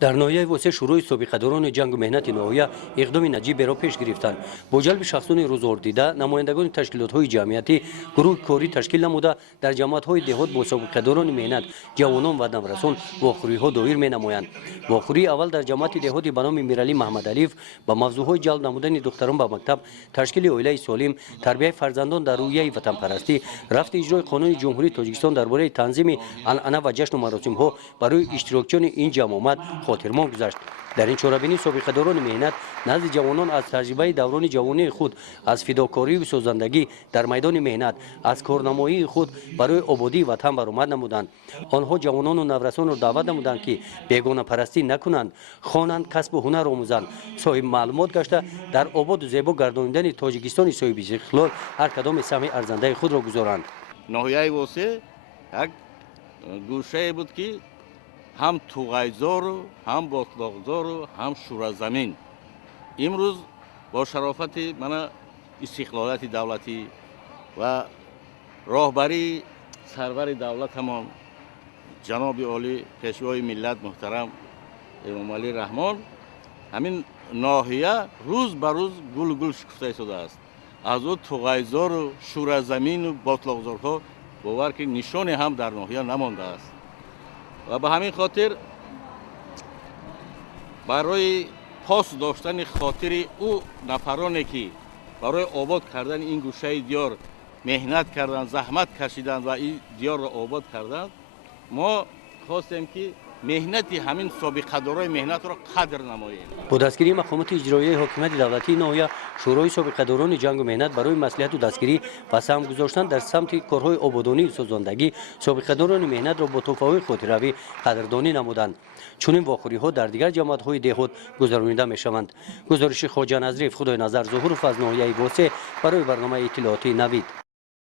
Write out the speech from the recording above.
در ناحیه واسه شروع سابقه‌داران جنگ و مهنت ناحیه اقدام نجیب را پیش گرفتند. با جلب شخصان روزگار دیده نمایندگان تشکیلات‌های جمعیتی گروه کاری تشکیل نموده در جماعت‌های دهات با سابقه‌داران مهنت جوانان و نورسان واخوری‌ها دایر می‌نمایند. واخوری اول در جماعت دهاتی به نام میرعلی محمد علیف با موضوعهای جلب نمودن دختران به مکتب، تشکیل عائله سالم، تربیت فرزندان در رویه وطن پرستی، رفت اجرای قانون جمهوری تاجیکستان درباره تنظیم عنعنه و جشن و مراسم‌ها برای اشتراکچیان این جماعت خاطرمان گذاشت. در این چاره‌بینی سابقه‌داران مهنت نزد جوانان از تجربه دوران جوانی خود، از فداکاری و سازندگی در میدان مهنت، از کارنمایی خود برای آبادی وطن برآمد نمودند. آنها جوانان و نورسان را دعوت نمودند که بیگانه پرستی نکنند، خوانند، کسب و هنر آموزند، صاحب معلومات گشته در آباد و زیبا گردانیدن تاجیکستان صاحب استقلال هر کدام سهم ارزنده خود را گذارند. ناحیه واسه یک گوشه بود که هم توغیزار هم باطلاقزار هم شورزمین امروز با شرافت من استقلالات دولتی و راهبری سرور دولت همان جناب عالی پیشوای ملت محترم امام علی رحمان همین ناحیه روز به روز گل گل شکفته شده است. از او توغیزار و شورزمین و باطلاقزارها باور که نشانی هم در ناحیه نمانده است و به همین خاطر برای پاس داشتن خاطر او نفرانی که برای آباد کردن این گوشه دیار مهنت کردند، زحمت کشیدند و این دیار را آباد کردند، ما خواستیم که مهنت همین سابقه‌دارای مهنت را قدر نماییم. با دستگیری مقامات اجرایی حکومت دولتی ناحیه، شورای سابقه‌داران جنگ و مهنت برای مصلحت و دستگیری و سهم گذاشتن در سمت کارهای آبادانی و سازندگی سابقه‌داران مهنت را با توفیق خاطرروی قدردانی نمودند. چنین واخوری‌ها در دیگر جماعت‌های دهات گذرانیده می‌شوند. گزارش خواجه نظریف خدای نظر ظهور از ناحیه واسه برای برنامه اطلاعاتی نوید.